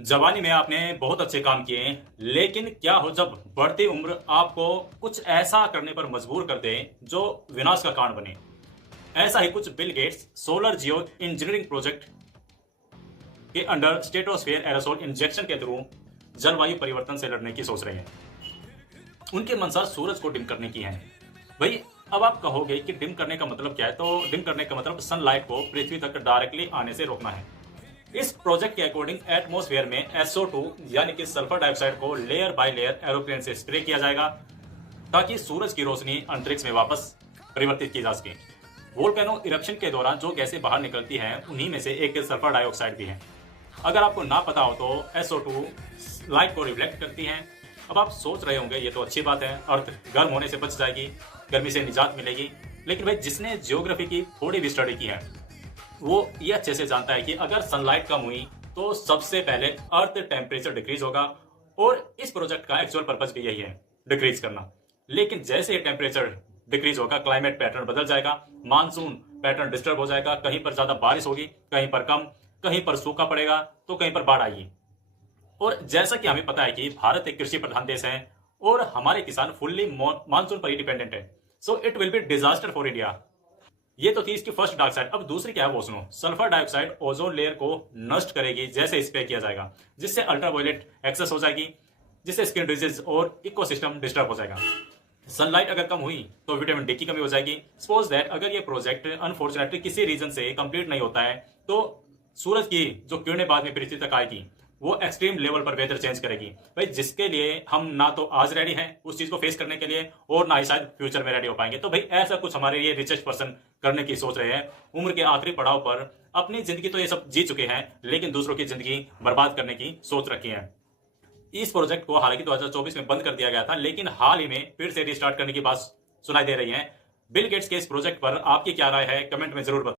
जवानी में आपने बहुत अच्छे काम किए हैं, लेकिन क्या हो जब बढ़ती उम्र आपको कुछ ऐसा करने पर मजबूर कर दे जो विनाश का कारण बने। ऐसा ही कुछ बिल गेट्स सोलर जियो इंजीनियरिंग प्रोजेक्ट के अंडर स्ट्रेटोस्फेयर एरोसोल इंजेक्शन के थ्रू जलवायु परिवर्तन से लड़ने की सोच रहे हैं। उनकी मंशा सूरज को डिम करने की है। भाई, अब आप कहोगे कि डिम करने का मतलब क्या है, तो डिम करने का मतलब सनलाइट को पृथ्वी तक डायरेक्टली आने से रोकना है। इस प्रोजेक्ट के अकॉर्डिंग एटमॉस्फेयर में SO2 यानी कि सल्फर डाइऑक्साइड को लेयर बाय लेयर एरोप्लेन से स्प्रे किया जाएगा ताकि सूरज की रोशनी अंतरिक्ष में वापस परिवर्तित की जा सके। वोल्केनो इरप्शन के दौरान जो गैसें बाहर निकलती हैं उन्हीं में से एक सल्फर डाइऑक्साइड भी है। अगर आपको ना पता हो तो SO2 लाइट को रिफ्लेक्ट करती है। अब आप सोच रहे होंगे ये तो अच्छी बात है, अर्थ गर्म होने से बच जाएगी, गर्मी से निजात मिलेगी। लेकिन भाई, जिसने जियोग्राफी की थोड़ी भी स्टडी की है वो ये अच्छे से जानता है कि अगर सनलाइट कम हुई तो सबसे पहले अर्थ टेम्परेचर डिक्रीज होगा, और इस प्रोजेक्ट का एक्चुअल पर्पस भी यही है, डिक्रीज करना। लेकिन जैसे ही टेम्परेचर डिक्रीज होगा, क्लाइमेट पैटर्न बदल जाएगा, मानसून पैटर्न डिस्टर्ब हो जाएगा। कहीं पर ज्यादा बारिश होगी, कहीं पर कम, कहीं पर सूखा पड़ेगा तो कहीं पर बाढ़ आएगी। और जैसा कि हमें पता है कि भारत एक कृषि प्रधान देश है और हमारे किसान फुल्ली मानसून पर ही डिपेंडेंट है। So it will be disaster for India. ये तो थी इसकी फर्स्ट डार्क साइड। अब दूसरी क्या है वो सुनो। सल्फर डाइऑक्साइड ओजोन लेयर को नष्ट करेगी जैसे स्प्रे किया जाएगा, जिससे अल्ट्रावायलेट एक्सेस हो जाएगी, जिससे स्किन डिजीज और इकोसिस्टम डिस्टर्ब हो जाएगा। सनलाइट अगर कम हुई तो विटामिन डी की कमी हो जाएगी। सपोज दैट अगर ये प्रोजेक्ट अनफॉर्चुनेटली किसी रीजन से कंप्लीट नहीं होता है तो सूरज की जो किरणें बाद में पृथ्वी तक आएगी वो एक्सट्रीम लेवल पर वेदर चेंज करेगी। भाई, जिसके लिए हम ना तो आज रेडी हैं उस चीज को फेस करने के लिए, और ना ही शायद फ्यूचर में रेडी हो पाएंगे। तो भाई, ऐसा कुछ हमारे ये रिचेस्ट पर्सन करने की सोच रहे हैं। उम्र के आखिरी पड़ाव पर अपनी जिंदगी तो ये सब जी चुके हैं, लेकिन दूसरों की जिंदगी बर्बाद करने की सोच रखी है। इस प्रोजेक्ट को हालांकि 2024 में बंद कर दिया गया था, लेकिन हाल ही में फिर से रिस्टार्ट करने की बात सुनाई दे रही है। बिल गेट्स के इस प्रोजेक्ट पर आपकी क्या राय है, कमेंट में जरूर बताएं।